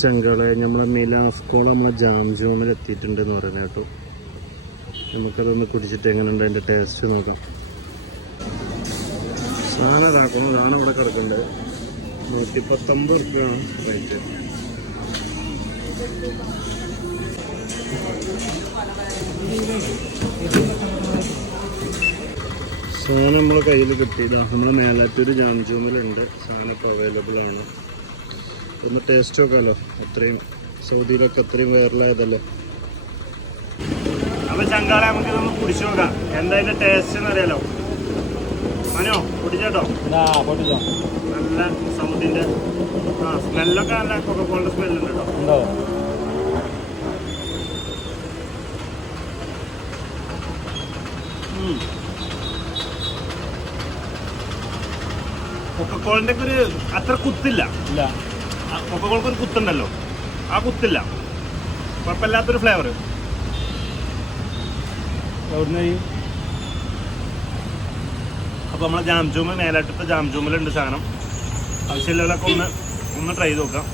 ചെങ്കളെ നമ്മളെ മിലാസ്കോള നമ്മളെ ജാം ജൂമിൽ എത്തിയിട്ടുണ്ടെന്ന് പറയുന്നത് കേട്ടോ. നമുക്കതൊന്ന് കുടിച്ചിട്ട് എങ്ങനെയുണ്ട് അതിൻ്റെ ടേസ്റ്റ് നോക്കാം. സാധനം ഇതാക്കണം, സാധനം ഇവിടെ കിടക്കുന്നുണ്ട്. 119 റുപ്യാണ് റേറ്റ്. സാധനം നമ്മളെ കയ്യിൽ കിട്ടിയതാണ്. നമ്മളെ മേലാറ്റൂർ ജാം ജൂമിലുണ്ട്. സാധനം ഇപ്പോൾ അവൈലബിൾ ആണ്. ഒന്ന് ടേസ്റ്റ് നോക്കാമല്ലോ. അത്രയും സൗദിയിലൊക്കെ അത്രയും വൈറലായതല്ലേ. അപ്പോൾ ചങ്കാളെ നമുക്കിതൊന്ന് കുടിച്ചു നോക്കാം. എന്തായാലും ടേസ്റ്റ് എന്ന് അറിയാലോ. മനോ കുടിച്ചേട്ടോ. നല്ല സൗദിൻ്റെ സ്മെല്ലൊക്കെ നല്ല കൊക്കക്കോളിൻ്റെ സ്മെല്ലുണ്ട് കേട്ടോ. കൊക്കക്കോളിൻ്റെ ഒക്കെ ഒരു അത്ര കുത്തില്ല. കൊക്കക്കോൾക്ക് ഒരു കുത്തുണ്ടല്ലോ, ആ കുത്തില്ല. കുഴപ്പമില്ലാത്തൊരു ഫ്ലേവർ. അപ്പോൾ നമ്മളെ ജാം ജൂമ് മേലാട്ടത്തെ ജാം ജൂമിലുണ്ട് സാധനം. ആവശ്യമില്ലവരൊക്കെ ഒന്ന് ട്രൈ ചെയ്ത് നോക്കാം.